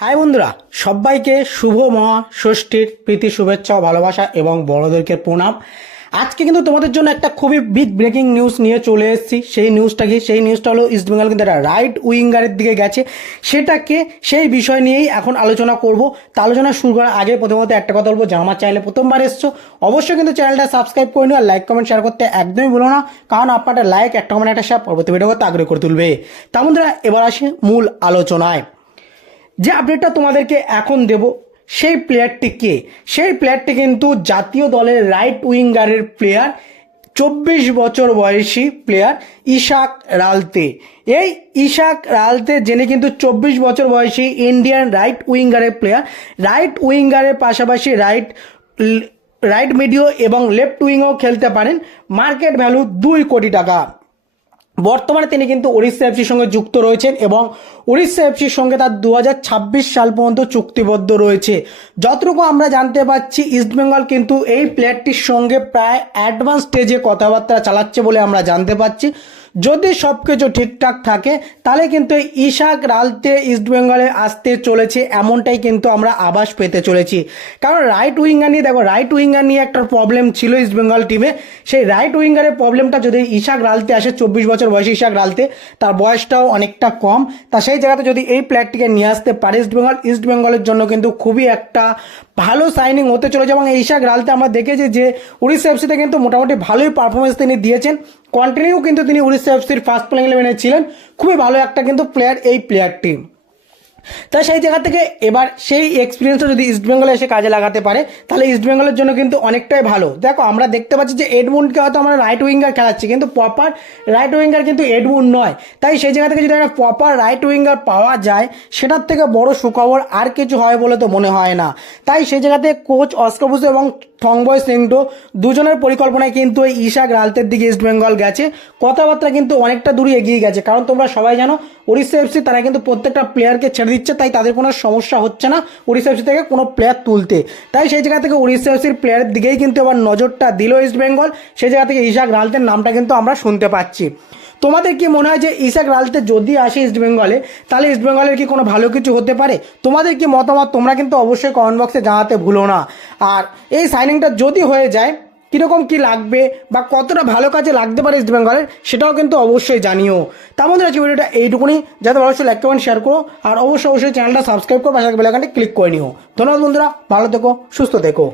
High বন্ধুরা, সবাইকে শুভ মহাষষ্ঠীর প্রীতি শুভেচ্ছা ও ভালোবাসা এবং বড়দেরকে প্রণাম। আজকে কিন্তু তোমাদের জন্য একটা খুবই বিগ ব্রেকিং নিউজ নিয়ে চলে এসেছি। সেই নিউজটা হলো ইস্ট বেঙ্গল কিন্তু একটা রাইট উইঙ্গারের দিকে গেছে। সেই বিষয় নিয়েই এখন আলোচনা করব। তা আলোচনা শুরু করার আগে প্রথমত একটা কথা বলবো, যারা আমার চ্যানেলে প্রথমবার এসছো অবশ্যই কিন্তু চ্যানেলটা সাবস্ক্রাইব করে নিও আর লাইক কমেন্ট শেয়ার করতে একদমই ভুলো না, কারণ আপনার লাইক একটা কমেন্ট একটা শেয়ার পরবর্তী ভিডিও করতে আগ্রহ করে তুলবে। তা বন্ধুরা, এবার আসি মূল আলোচনায়। যে আপডেটটা তোমাদেরকে এখন দেব, সেই প্লেয়ারটি কিন্তু জাতীয় দলের রাইট উইঙ্গারের প্লেয়ার, 24 বছর বয়সী প্লেয়ার ইশাক রালতে। এই ইশাক রালতে যিনি কিন্তু 24 বছর বয়সী ইন্ডিয়ান রাইট উইঙ্গারের প্লেয়ার, রাইট উইঙ্গারের পাশাপাশি রাইট মিডিও এবং লেফট উইংও খেলতে পারেন। মার্কেট ভ্যালু 2 কোটি টাকা। বর্তমানে তিনি কিন্তু উড়িষ্যা এফসির সঙ্গে যুক্ত রয়েছেন এবং উড়িষ্যা এফসির সঙ্গে তার 2026 সাল পর্যন্ত চুক্তিবদ্ধ রয়েছে। যতটুকু আমরা জানতে পারছি, ইস্টবেঙ্গল কিন্তু এই প্লেয়ারটির সঙ্গে প্রায় অ্যাডভান্স স্টেজে কথাবার্তা চালাচ্ছে বলে আমরা জানতে পারছি। যদি সব কিছু ঠিকঠাক থাকে তাহলে কিন্তু ইশাক রালতে ইস্টবেঙ্গলে আসতে চলেছে, এমনটাই কিন্তু আমরা আভাস পেতে চলেছি। কারণ রাইট উইঙ্গার নিয়ে একটা প্রবলেম ছিল ইস্টবেঙ্গল টিমে। সেই রাইট উইঙ্গারের প্রবলেমটা যদি ইশাক রালতে আসে, 24 বছর বয়সী ইশাক রালতে, তার বয়সটাও অনেকটা কম, তা সেই জায়গাতে যদি এই প্লেয়ারটিকে নিয়ে আসতে পারে ইস্টবেঙ্গলের জন্য কিন্তু খুবই একটা ভালো সাইনিং হতে চলেছে। এবং ইশাক রালতে আমরা দেখেছি যে উড়িষ্যা এফসিতে কিন্তু মোটামুটি ভালোই পারফরমেন্স তিনি দিয়েছেন। কন্টিনিউ কিন্তু তিনি উড়িষ্যা এফসির ফার্স্ট প্লেইং ইলেভেনে ছিলেন। খুবই ভালো একটা কিন্তু প্লেয়ার এই প্লেয়ারটি। তাই সেই জায়গা থেকে এবার সেই এক্সপিরিয়েন্সটা যদি ইস্টবেঙ্গলে এসে কাজে লাগাতে পারে তাহলে ইস্টবেঙ্গলের জন্য কিন্তু অনেকটাই ভালো। দেখো, আমরা দেখতে পাচ্ছি যে এডমুন্ডকে হয়তো আমরা রাইট উইঙ্গার খেলাচ্ছি, কিন্তু প্রপার রাইট উইঙ্গার কিন্তু এডমুন্ড নয়। তাই সেই জায়গা থেকে যদি একটা প্রপার রাইট উইঙ্গার পাওয়া যায়, সেটার থেকে বড় সুখবর আর কিছু হয় বলে তো মনে হয় না। তাই সেই জায়গাতে কোচ অস্কার বুসো এবং থংবয় সেংডো দুজনের পরিকল্পনায় কিন্তু এই ইশাক রালতের দিকে ইস্টবেঙ্গল গেছে। কথাবার্তা কিন্তু অনেকটা দূরই এগিয়ে গেছে, কারণ তোমরা সবাই জানো উড়িষ্যা এফসি তারা কিন্তু প্রত্যেকটা প্লেয়ারকে ছেড়ে দিচ্ছে, তাই তাদের কোনো সমস্যা হচ্ছে না উড়িষ্যা এফসি থেকে কোনো প্লেয়ার তুলতে। তাই সেই জায়গা থেকে উড়িষ্যা এফসির প্লেয়ারের দিকেই কিন্তু এবার নজরটা দিল ইস্টবেঙ্গল। সেই জায়গা থেকে ইশাক রালতের নামটা কিন্তু আমরা শুনতে পাচ্ছি। তোমাদের কি মনে হয় যে ইশাক রালতে যদি আসে ইস্টবেঙ্গলে, তাহলে ইস্টবেঙ্গলের কি কোনো ভালো কিছু হতে পারে? তোমাদের কি মতামত তোমরা কিন্তু অবশ্যই কমেন্ট বক্সে জানাতে ভুলো না। আর এই সাইনিংটা যদি হয়ে যায়, কীরকম কি লাগবে বা কতটা ভালো কাজে লাগতে পারে ইস্টবেঙ্গলের, সেটাও কিন্তু অবশ্যই জানিও। তার মধ্যে আছে ভিডিওটা এইটুকুনি। যাতে অবশ্যই লাইক কমেন্ট শেয়ার করো আর অবশ্যই চ্যানেলটা সাবস্ক্রাইব করো, পাশে বেল আইকনটি ক্লিক করে নিও। ধন্যবাদ বন্ধুরা, ভালো থেকো, সুস্থ থেকো।